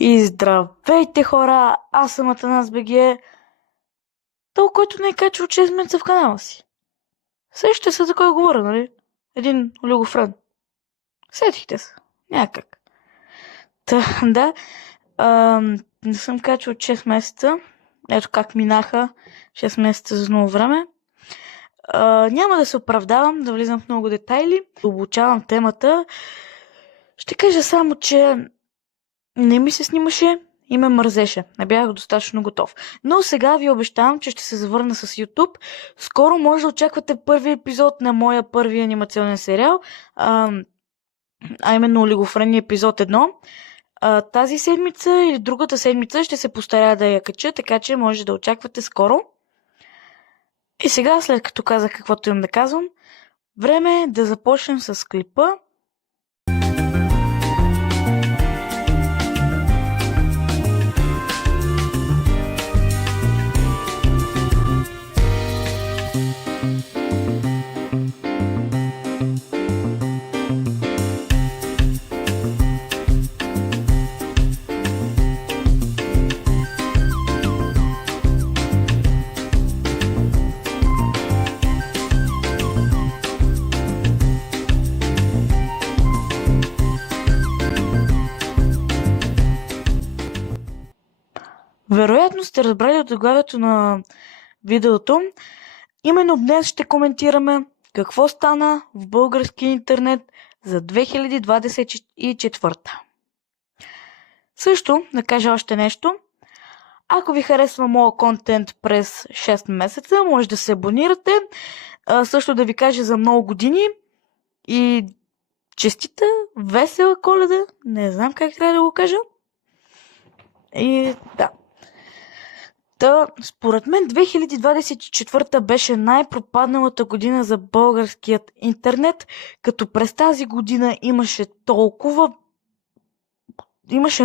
И здравейте, хора! Аз съм Атанас БГ, той, който не е качил 6 месеца в канала си. Сещате се за кой говоря, нали? Един олигофрен. Сетихте се. Някак. Да, не съм качил 6 месеца. Ето как минаха 6 месеца за ново време. Няма да се оправдавам, да влизам в много детайли. Да обучавам темата. Ще кажа само, че не ми се снимаше и ме мързеше. Не бях достатъчно готов. Но сега ви обещавам, че ще се завърна с YouTube. Скоро може да очаквате първи епизод на моя първи анимационен сериал. А именно Олигофрения епизод 1. Тази седмица или другата седмица ще се постаря да я кача, така че може да очаквате скоро. И сега, след като казах каквото имам да казвам, време е да започнем с клипа. Вероятно сте разбрали от заглавието на видеото. Именно днес ще коментираме какво стана в български интернет за 2024. Също да кажа още нещо. Ако ви харесва моя контент през 6 месеца, може да се абонирате. Също да ви кажа за много години и честита, весела Коледа. Не знам как трябва да го кажа. И да. Според мен 2024 беше най-пропадналата година за българският интернет, като през тази година имаше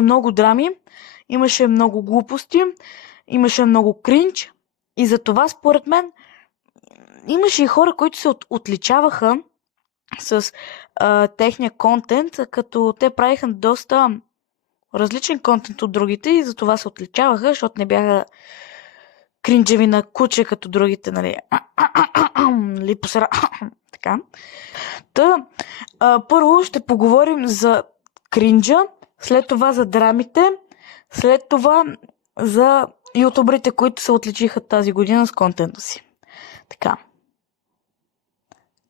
много драми, имаше много глупости, имаше много кринч и затова според мен имаше и хора, които се отличаваха с техния контент, като те правиха доста различен контент от другите и затова се отличаваха, защото не бяха кринджеви на куче като другите, нали? Липосера. Така. Първо ще поговорим за кринджа, след това за драмите, след това за ютуберите, които се отличиха тази година с контента си. Така.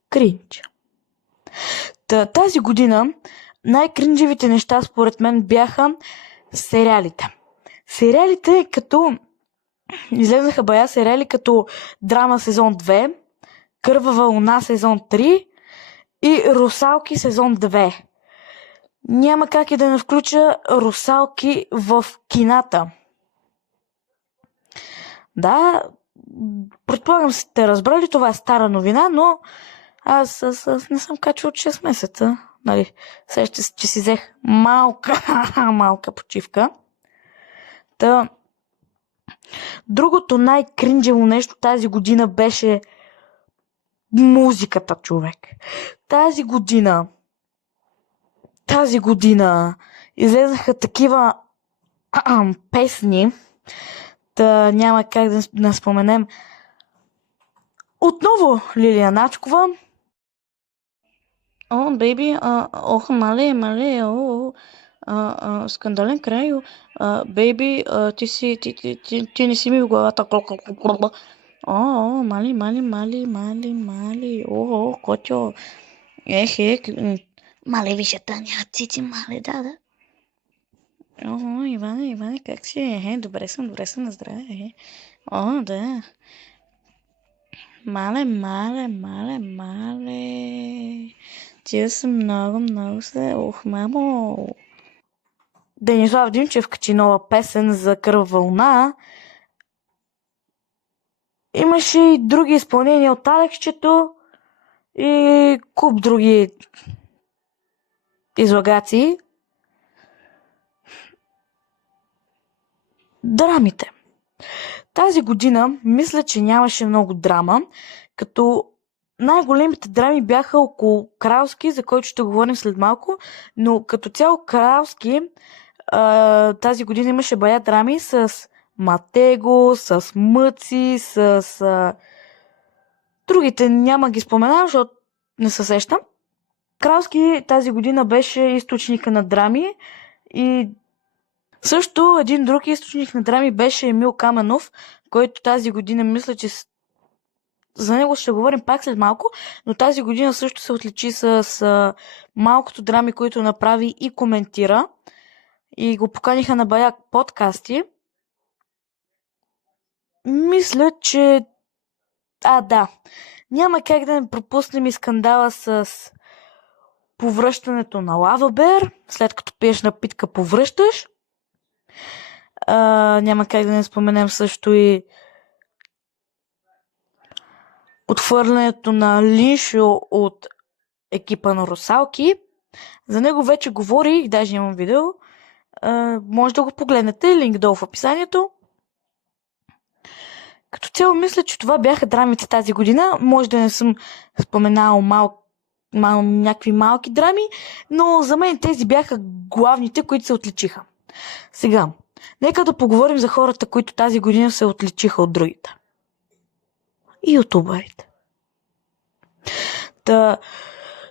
Кринж. Тази година най-кринджевите неща според мен бяха сериалите. Сериалите като излезнаха бая сериали като Драма сезон 2, Кървава луна сезон 3 и Русалки сезон 2. Няма как и да не включа Русалки в кината. Да, предполагам сте разбрали, това е стара новина, но аз не съм качил от 6 месеца. Нали, сеща се, че си взех малка почивка. Другото най-кринджево нещо тази година беше музиката, човек. Тази година излезнаха такива песни, няма как да споменем. Отново Лилия Начкова. О, бейби, ох, мале, скандален край, бейби, ти не си ми в главата. О, мали, о, котьо, мале, вижата, няма цици, мале, да. О, Иване, как си? Добре съм, на здраве. О, да. Мале. Тия са много се. Ох, мамо. Денислав Димчев качи нова песен за Кървава луна. Имаше и други изпълнения от Алексчето и куп други излагации. Драмите. Тази година мисля, че нямаше много драма, като най-големите драми бяха около Кралски, за който ще говорим след малко, но като цяло Кралски Тази година имаше бая драми с Матего, с Мъци, с другите няма ги споменавам, защото не се сещам. Кралски тази година беше източника на драми и също един друг източник на драми беше Емил Каменов, който тази година мисля, че за него ще говорим пак след малко, но тази година също се отличи с малкото драми, които направи и коментира. И го поканиха на бая подкасти. Мисля, че... да. Няма как да не пропуснем и скандала с повръщането на Лавабер. След като пиеш напитка, повръщаш. Няма как да не споменем също и отхвърлянето на Линшо от екипа на Русалки. За него вече говорих, даже имам видео. Може да го погледнете, линк долу в описанието. Като цяло мисля, че това бяха драмите тази година. Може да не съм споменал някакви малки драми, но за мен тези бяха главните, които се отличиха. Сега, нека да поговорим за хората, които тази година се отличиха от другите. И ютубърите.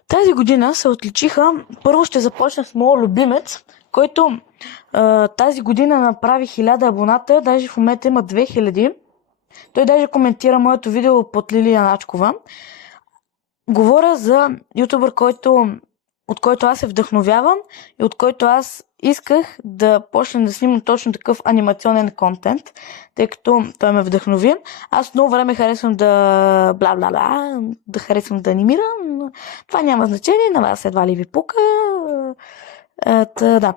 Тази година се отличиха. Първо ще започна с моят любимец, който тази година направи 1000 абоната, даже в момента има 2000. Той даже коментира моето видео под Лилия Начкова. Говоря за ютубър, от който аз се вдъхновявам и от който аз исках да почна да снимам точно такъв анимационен контент, тъй като той ме вдъхнови. Аз много време харесвам да да харесвам да анимирам, но това няма значение, на вас едва ли ви пука. Да.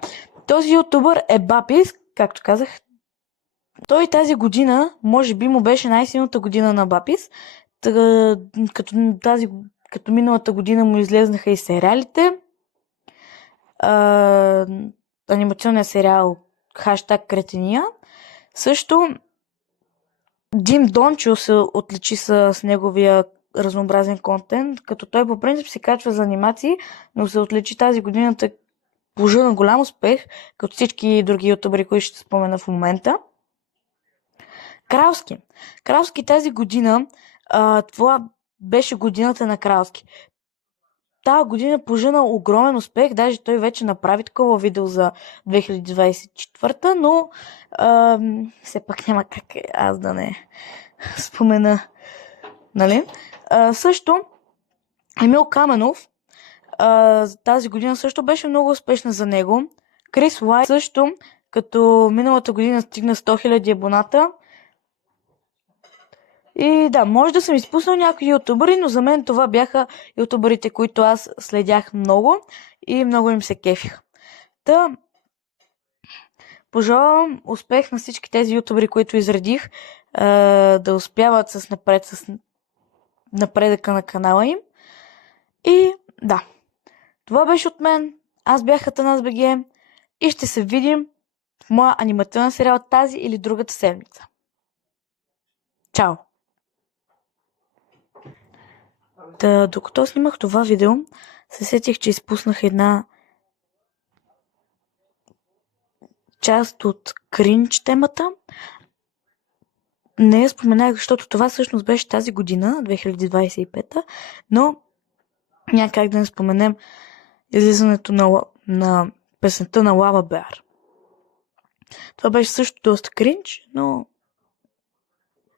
Този ютубър е Бапис, както казах. Той тази година, може би му беше най-силната година на Бапис, като миналата година му излезнаха и сериалите. Анимационният сериал хаштаг Кретения. Също Дим Дончо се отличи с неговия разнообразен контент, като той по принцип се качва за анимации, но се отличи тази година пожа на голям успех, като всички други ютубери, които ще спомена в момента. Кралски тази година, това беше годината на Кралски. Тази година пожена огромен успех, даже той вече направи такова видео за 2024, но все пак няма как аз да не спомена. Нали? Също Емил Каменов тази година също беше много успешна за него. Крис Лай също, като миналата година стигна 100 000 абоната. И да, може да съм изпуснал някои ютубъри, но за мен това бяха ютубърите, които аз следях много и много им се кефих. Пожелавам успех на всички тези ютубъри, които изредих, да успяват с напредъка на канала им. И да, това беше от мен. Аз бях Атанас БГ и ще се видим в моя анимационен сериал тази или другата седмица. Чао! Докато снимах това видео, се сетих, че изпуснах една част от кринч темата. Не я споменах, защото това всъщност беше тази година, 2025, но няма как да не споменем излизането на песента на Лава Беар. Това беше също доста кринч, но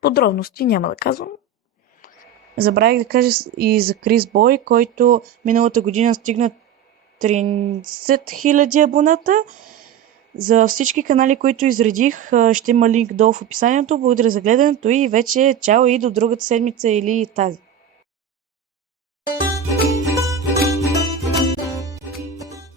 подробности няма да казвам. Забравих да кажа и за Крис Бой, който миналата година стигна 30 000 абоната. За всички канали, които изредих, ще има линк долу в описанието. Благодаря за гледането и вече чао и до другата седмица или тази.